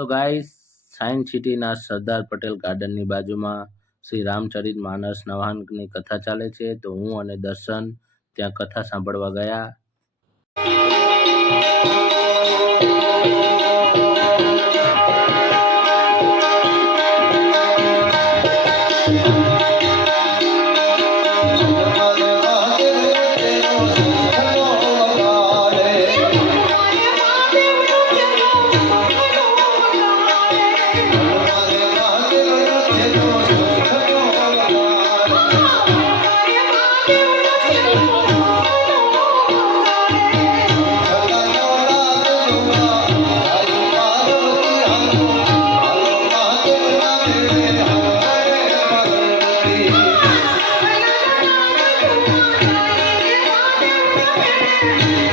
તો guys science સિટીના સરદાર પટેલ ગાર્ડનની બાજુમાં શ્રી રામચરિત માનસ નવાહનની કથા ચાલે છે. તો હું અને દર્શન ત્યાં કથા સાંભળવા ગયા. Thank you.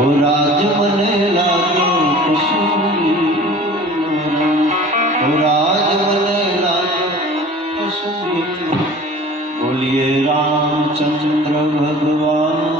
રાજ મને લાગ્યો કસૂરી. રાજ મને લાગ્યો કસૂરી. બોલીએ રામચંદ્ર ભગવાન.